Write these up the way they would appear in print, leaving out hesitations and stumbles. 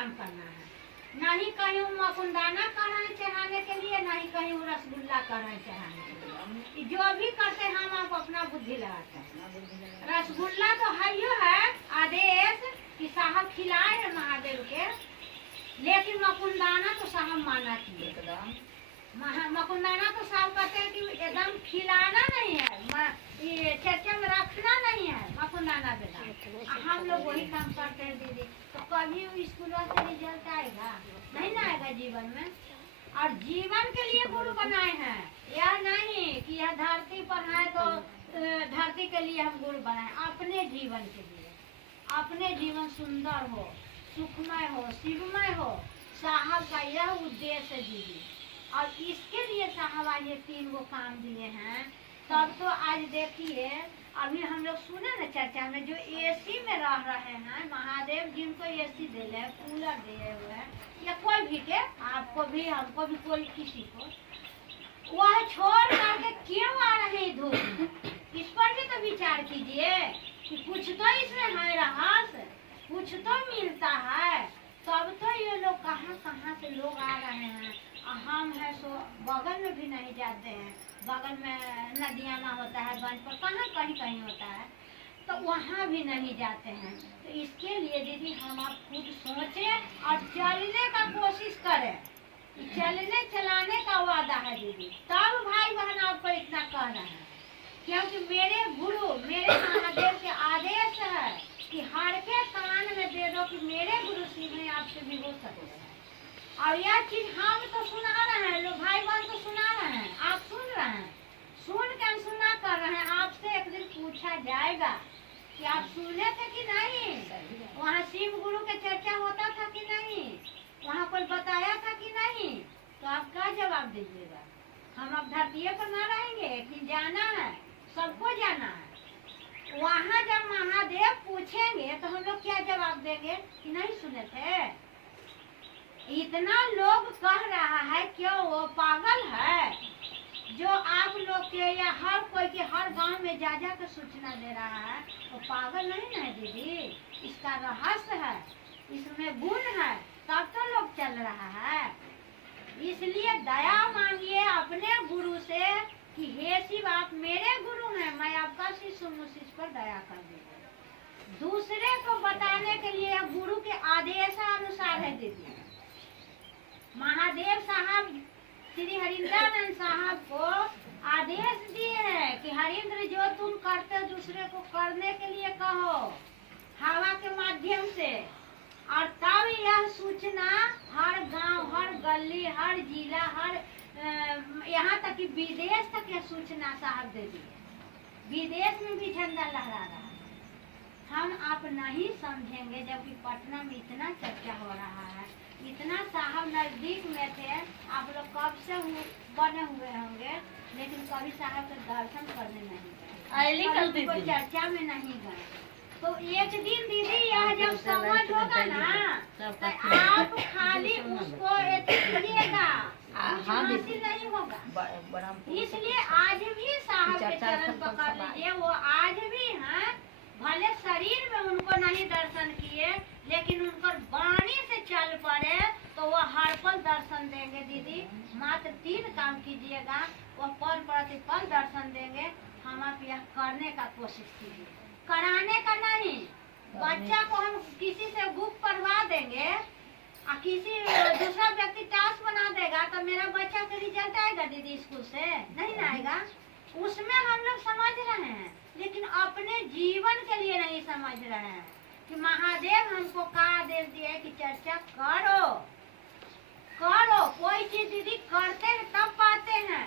काम करना है। ना ही कहीं मकुंदाना कर रहे हैं चढ़ाने के लिए, ना ही कहीं रसगुल्ला कर रहे हैं चढ़ाने के लिए। जो भी करते हैं हम आप अपना बुद्धि लगाते हैं। रसगुल्ला तो है ही है आदेश कि साहब खिलाए हैं महादेव के, लेकिन मकुंदाना तो साहब माना किए एकदम। मकुंदाना तो साहब कहते हैं कि एकदम खिलाना नहीं है, ये चर्चा में रखना नहीं है मकुंदाना बेटा। हम लोग वही काम करते हैं दीदी। तो कभी स्कूल से रिजल्ट आएगा नहीं ना आएगा जीवन में। और जीवन के लिए गुरु बनाए हैं, यह नहीं कि यह धरती पर है तो धरती के लिए हम गुरु बनाए। अपने जीवन के लिए, अपने जीवन सुंदर हो, सुखमय हो, शिवमय हो, साहब का यह उद्देश्य है दीदी। और इसके लिए साहब आज ये 3 गो काम दिए हैं। तब तो आज देखिए अभी हम लोग सुने ना चर्चा में, जो एसी में रह रहे हैं महादेव जिनको एसी दे रहे, कूलर दिए हुए हैं, या कोई भी के, आपको भी हमको भी, कोई किसी को, वह छोड़ करके क्यों आ रहे हैं धूप में? इस पर भी तो विचार कीजिए कि कुछ तो इसमें है रहस्य, कुछ तो मिलता है। तब तो ये लोग कहाँ कहाँ से लोग आ रहे हैं। हम है सो बगल में भी नहीं जाते हैं, बगल में नदियाँ ना होता है, गंज पर कहाँ कहीं कहीं होता है, तो वहाँ भी नहीं जाते हैं। तो इसके लिए दीदी हम आप खुद सोचें और चलने का कोशिश करें। चलने चलाने का वादा है दीदी, तब भाई बहन आपको इतना कह रहे हैं। क्योंकि मेरे गुरु, मेरे महादेव के आदेश है कि हर के कान में दे दो कि मेरे गुरु शिव ने आपसे भी हो सकते हैं। और यह चीज हम तो सुना रहे हैं, लोग भाई बहन तो सुना रहे हैं, आप सुन रहे हैं, सुन के अनसुना कर रहे हैं। आपसे एक दिन पूछा जाएगा कि आप सुने थे कि नहीं, वहाँ शिव गुरु के चर्चा होता था कि नहीं, वहाँ कोई बताया था कि नहीं, तो आप क्या जवाब दीजिएगा? हम अब धरती पर ना रहेंगे, लेकिन जाना है, सबको जाना है। वहाँ जब महादेव पूछेंगे तो हम लोग क्या जवाब देंगे कि नहीं सुने थे? इतना लोग कह रहा है, क्यों वो पागल है जो आप लोग के या हर कोई के हर गांव में जा जा कर सूचना दे रहा है? वो पागल नहीं है दीदी, इसका रहस्य है, इसमें गुण है, तब तो लोग चल रहा है। इसलिए दया मांगिए अपने गुरु से कि हे शिव आप मेरे गुरु हैं, मैं आपका शिष्य हूँ, मुझ पर दया कर दीजिए। दूसरे को बताने के लिए गुरु के आदेशानुसार है दीदी। महादेव साहब श्री हरिंद्रानंद साहब को आदेश दिए हैं कि हरिंद्र जो तुम करते हो दूसरे को करने के लिए कहो हवा के माध्यम से। और तब यह सूचना हर गांव, हर गली, हर जिला, हर यहाँ तक कि विदेश तक यह सूचना साहब दे दी है। विदेश में भी झंडा लहरा रहा है। हम आप नहीं समझेंगे, जबकि पटना में इतना चर्चा हो रहा है, इतना साहब नजदीक में थे, आप लोग कब से बने हुए होंगे, लेकिन कभी साहब के दर्शन करने नहीं गए, कोई चर्चा में नहीं गए। तो एक दिन दीदी यह जब समझ होगा ना, तो आप खाली उसको करिएगा, हासिल नहीं होगा। इसलिए आज भी साहब के चरण पकड़ लीजिए, वो आज भी हैं। भले शरीर में उनको नहीं दर्शन किए, लेकिन उनको वाणी से चल पड़े तो वो हर पल दर्शन देंगे दीदी। मात्र 3 काम कीजिएगा, वो पल प्रतिपल दर्शन देंगे। हम आप यह करने का कोशिश कीजिए, कराने का नहीं। बच्चा को हम किसी से बुक पढ़वा देंगे और किसी दूसरा व्यक्ति टास्क बना देगा, तो मेरा बच्चा का रिजल्ट आएगा दीदी स्कूल से? नहीं ना आएगा। उसमें हम लोग समझ रहे हैं, लेकिन अपने जीवन के लिए नहीं समझ रहे हैं कि महादेव हमको का आदेश दिया है कि चर्चा करो, करो। कोई चीज दीदी करते हैं तब पाते हैं।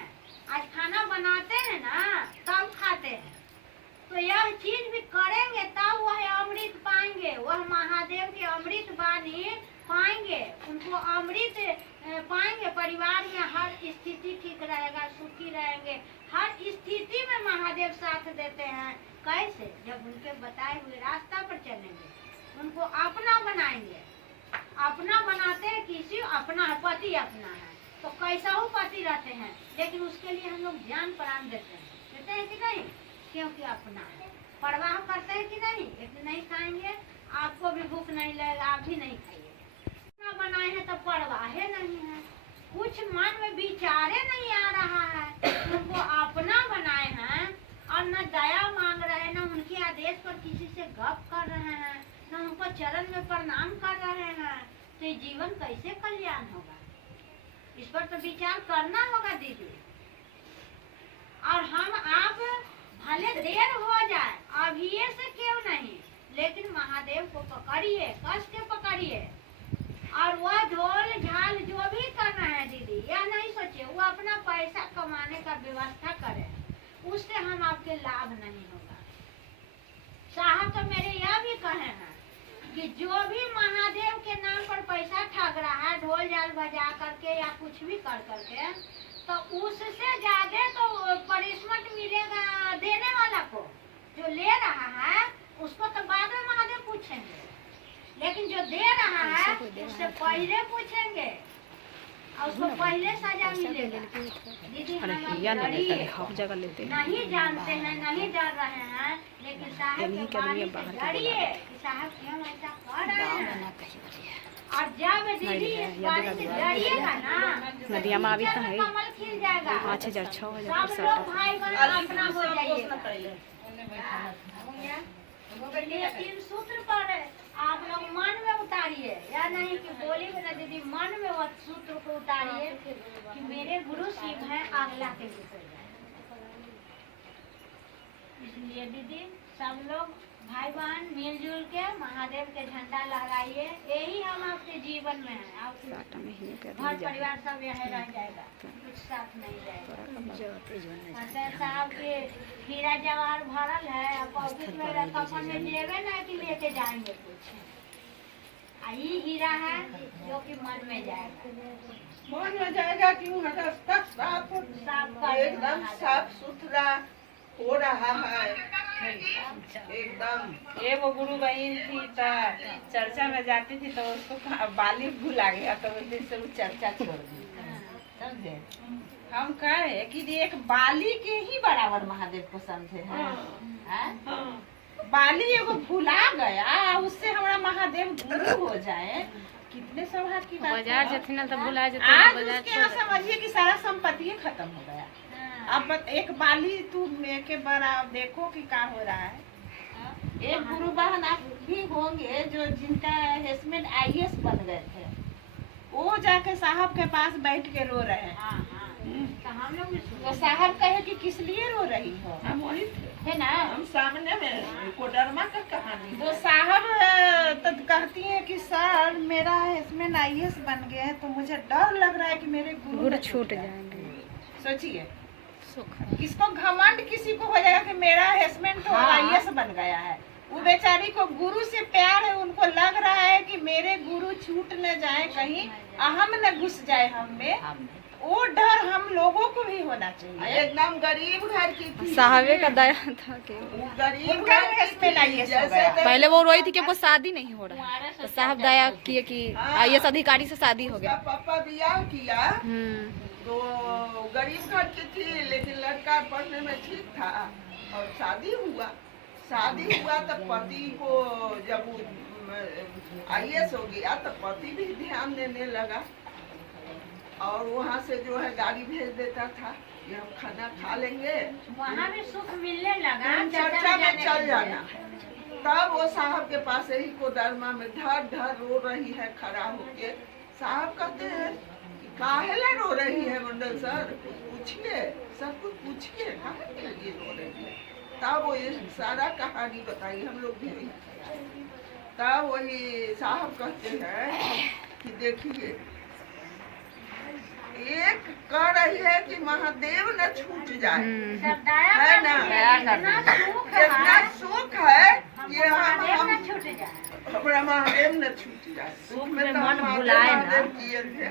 आज खाना बनाते हैं ना तब खाते हैं, तो यह चीज भी करेंगे तब वह अमृत पाएंगे, वह महादेव की अमृत वाणी पाएंगे, उनको अमृत पाएंगे। परिवार में हर स्थिति ठीक रहेगा, सुखी रहेंगे। हर स्थिति में महादेव साथ देते हैं। कैसे? जब उनके बताए हुए रास्ता पर चलेंगे, उनको अपना बनाएंगे। अपना बनाते हैं, किसी अपना है, पति अपना है, तो कैसा हो पति रहते हैं, लेकिन उसके लिए हम लोग जान प्राण देते हैं कि नहीं? क्योंकि अपना है। परवाह करते हैं कि नहीं? लेकिन नहीं खाएंगे, आपको भी भूख नहीं लगेगा, आप भी नहीं खाइए। कुछ मन में विचारे नहीं आ रहा है। उनको अपना बनाए हैं और न दया मांग रहे हैं, न उनके आदेश पर किसी से गप कर रहे हैं, न उनको चरण में प्रणाम कर रहे हैं, तो ये जीवन कैसे कल्याण होगा? इस पर तो विचार करना होगा दीदी। और हम आप भले देर हो जाए, अभी से क्यों नहीं, लेकिन महादेव को पकड़िए, कष्ट पकड़िए, और वो ढोल झाल जो भी कर रहे हैं दीदी, यह नहीं सोचिए वो अपना पैसा कमाने का व्यवस्था करें, उससे हम आपके लाभ नहीं होगा। साहब तो मेरे यह भी कहे हैं कि जो भी महादेव के नाम पर पैसा ठग रहा है, ढोल झाल बजा करके या कुछ भी कर करके, तो उससे ज्यादा तो पनिशमेंट मिलेगा देने वाला को। जो ले रहा है उसको तो बाद में महादेव पूछेंगे, लेकिन जो दे रहा है उससे पहले पूछेंगे और उसको पहले सजा मिलेगा। दीदी हम जगह लेते नहीं जानते हैं, नहीं डर रहे हैं, लेकिन साहब के पानी से डरिए कि साहब क्यों ऐसा कर रहे हैं। और जब दीदी इस पानी से डरिएगा ना, नदिया में अभी है कमल खिल जाएगा। 5000 6000 सब लोग भाई बहन अपना हो जाइएगा। लेकिन सूत्र पर आप लोग मन में उतारिए, या नहीं कि बोली में ना दीदी, मन में वो सूत्र को उतारिए कि मेरे गुरु शिव हैं, अगला के लिए। इसलिए दीदी सब लोग भाई बहन मिलजुल के महादेव के झंडा लहराइए, यही हम आपके जीवन में है। आपके घर परिवार सब यह रह जाएगा, कुछ साथ नहीं जाएगा। साहब के हीरा जवाहर भरल है, पॉकेट में कफन में जेबे ना कि लेके जाएंगे कुछ। यही हीरा है जो कि मन में जाएगा, मन में जाएगा कि एकदम साफ सुथरा हो रहा है एकदम। एगो गुरु बहन थी तो चर्चा में जाती थी, तो उसको बाली भुला गया, तो उस दिन से वो चर्चा छोड़ दी। समझे? हम कहे कि एक बाली के ही बराबर महादेव को समझे हैं। बाली एगो भुला गया, उससे हमारा महादेव गुरु हो जाए, कितने सौभाग्य की बात है। आज उसके यहाँ समझिए कि सारा संपत्ति खत्म हो गया। अब एक बाली तू के बराबर देखो कि क्या हो रहा है। एक गुरु बहन आप भी होंगे जो जिनका हस्बैंड IAS बन गए थे, वो जाके साहब के पास बैठ के रो रहे हैं। तो साहब कहे कि किस लिए रो रही हो? हम वही है ना, हम सामने में कोडरमा का कहानी। तो साहब तो कहती है कि सर मेरा हस्बैंड IAS बन गया है, तो मुझे डर लग रहा है कि मेरे गुरु छूट जाएंगे। सोचिए किसको घमंड किसी को हो जाएगा कि मेरा हस्बैंड तो IAS बन गया है। वो बेचारी को गुरु से प्यार है, उनको लग रहा है कि मेरे गुरु छूट न जाए, कहीं अहम न घुस जाए हम में। वो डर हम लोगों को भी होना चाहिए। एकदम गरीब घर की थी, साहबे का दया था कि गरीब घर की थी। जैसे पहले वो रोई थी कि वो शादी नहीं हो रहा है, तो साहब दया किए कि IAS अधिकारी से शादी हो गया। पापा बियाह किया तो गरीब घर की थी, लेकिन लड़का पढ़ने में ठीक था और शादी हुआ तो पति को जब IAS हो गया तो पति भी ध्यान देने लगा, और वहाँ से जो है गाड़ी भेज देता था कि हम खाना खा लेंगे, वहाँ भी सुख मिलने लगा, चर्चा में चल जाना। तब वो साहब के पास यही कोडरमा में धर धर रो रही है खड़ा होके। साहब कहते हैं काहे ला रो रही है मंडल सर, पूछिए, सब कुछ पूछिए, काहे के लिए रो रही है। तब वो ये सारा कहानी बताई, हम लोग भी नहीं। तब वही साहब कहते हैं कि देखिए एक कह रही है कि महादेव न छूट जाए, है ना, कितना सुख है कि हमारा महादेव न छूट जाए। सुख में तो हम महादेव किए थे,